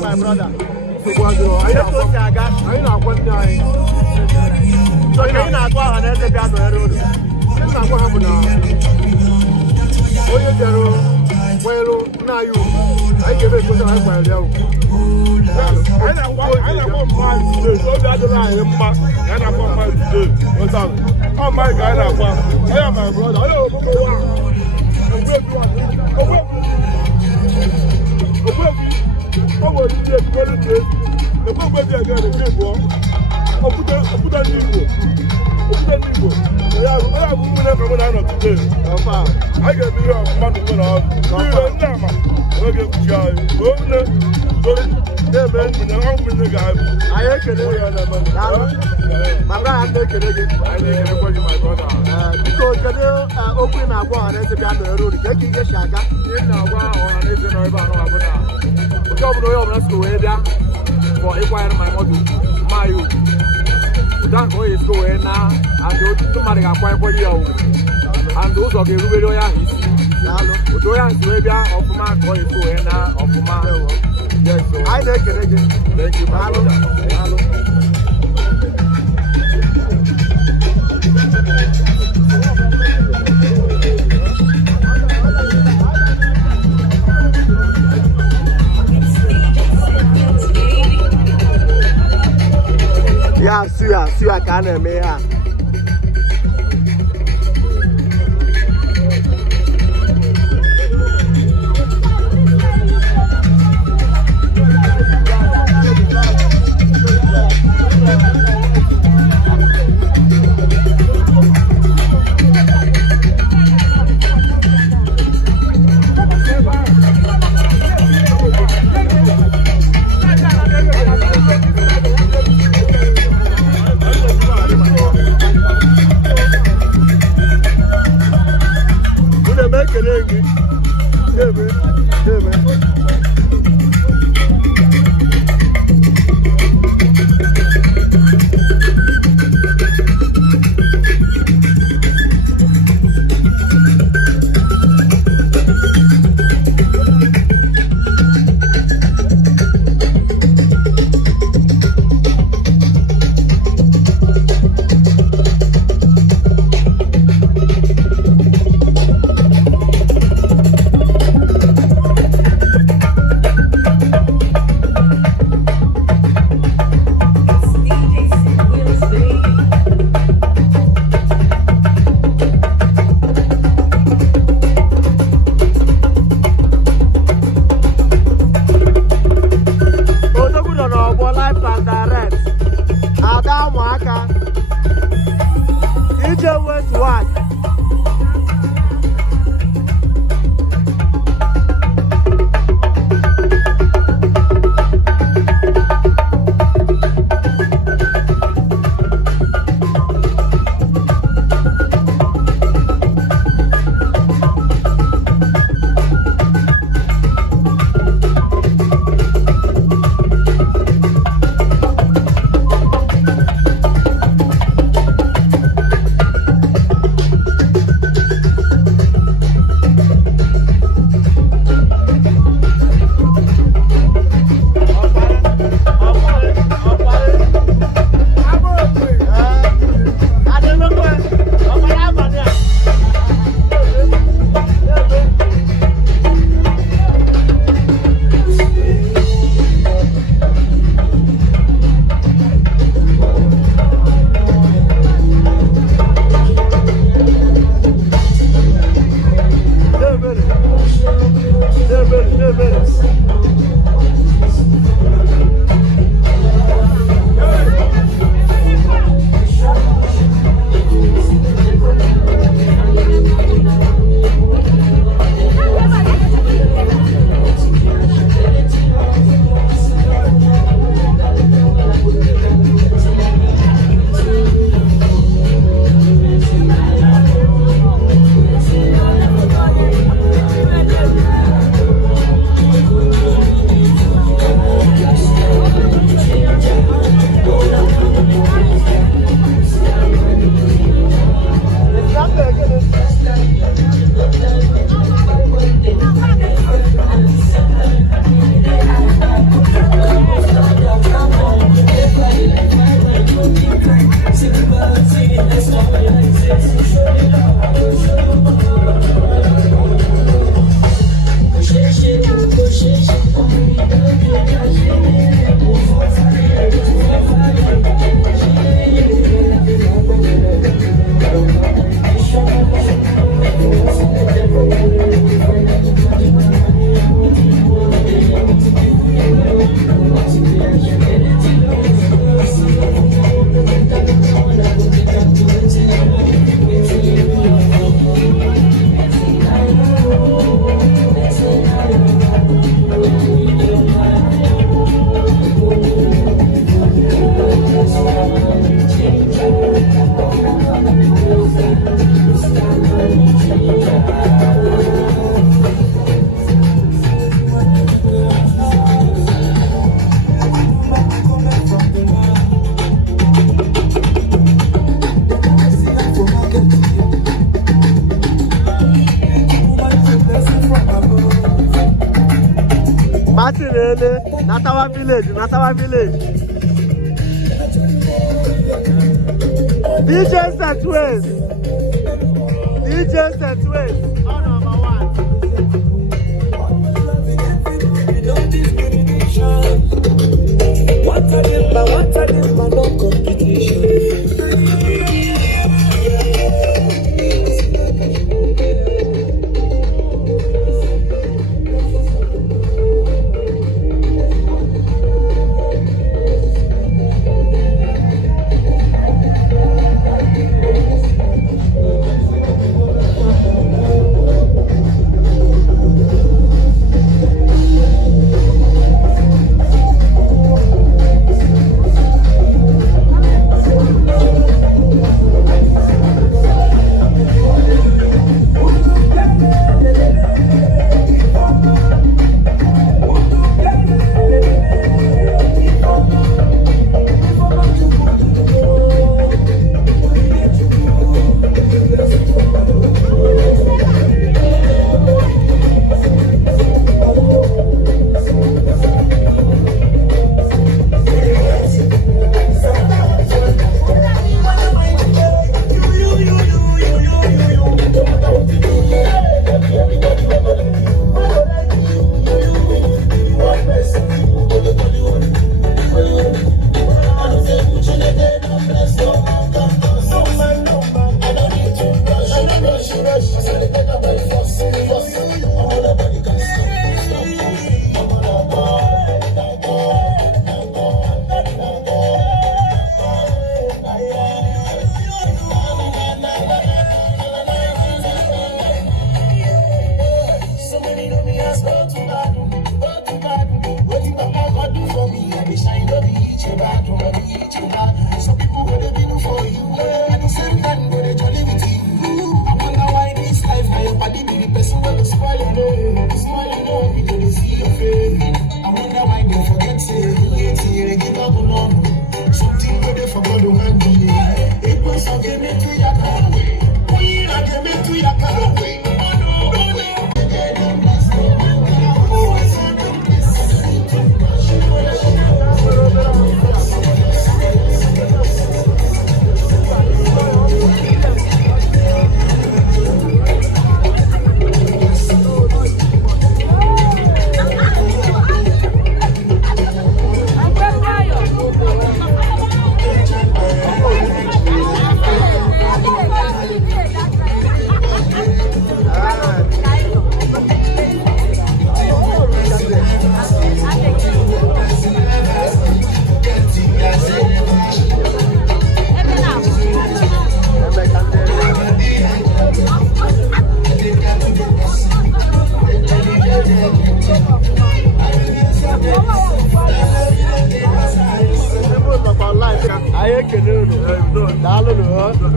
My brother. So you're not going to the gather road. It's not what happened now. Well, now you. I give it to the husband. I don't want my so that's and I want my what's up? Oh my God, I am my brother. I don't know. The problem is again the people. I put that people. I get me up, man. For acquiring my model, Mayu. That boy is going now, and somebody got quite for you. And those of the Rubedoya is Udoya is Rabia of my boy is going now, of my. Yes, so I take it again. Thank you, Malo. Yeah, see, I can't make her. Natawa village. DJ St. West. Oh, number one. What a different, no competition. Some people would have been for you, and the same time they jolly with you. I wonder why this life, now your body be the person where you smile, we don't see your face. I wonder why they forget say, they give up alone. Something where they forgot to hand me. It was a game to your car, we are game to your car.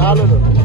Dalo.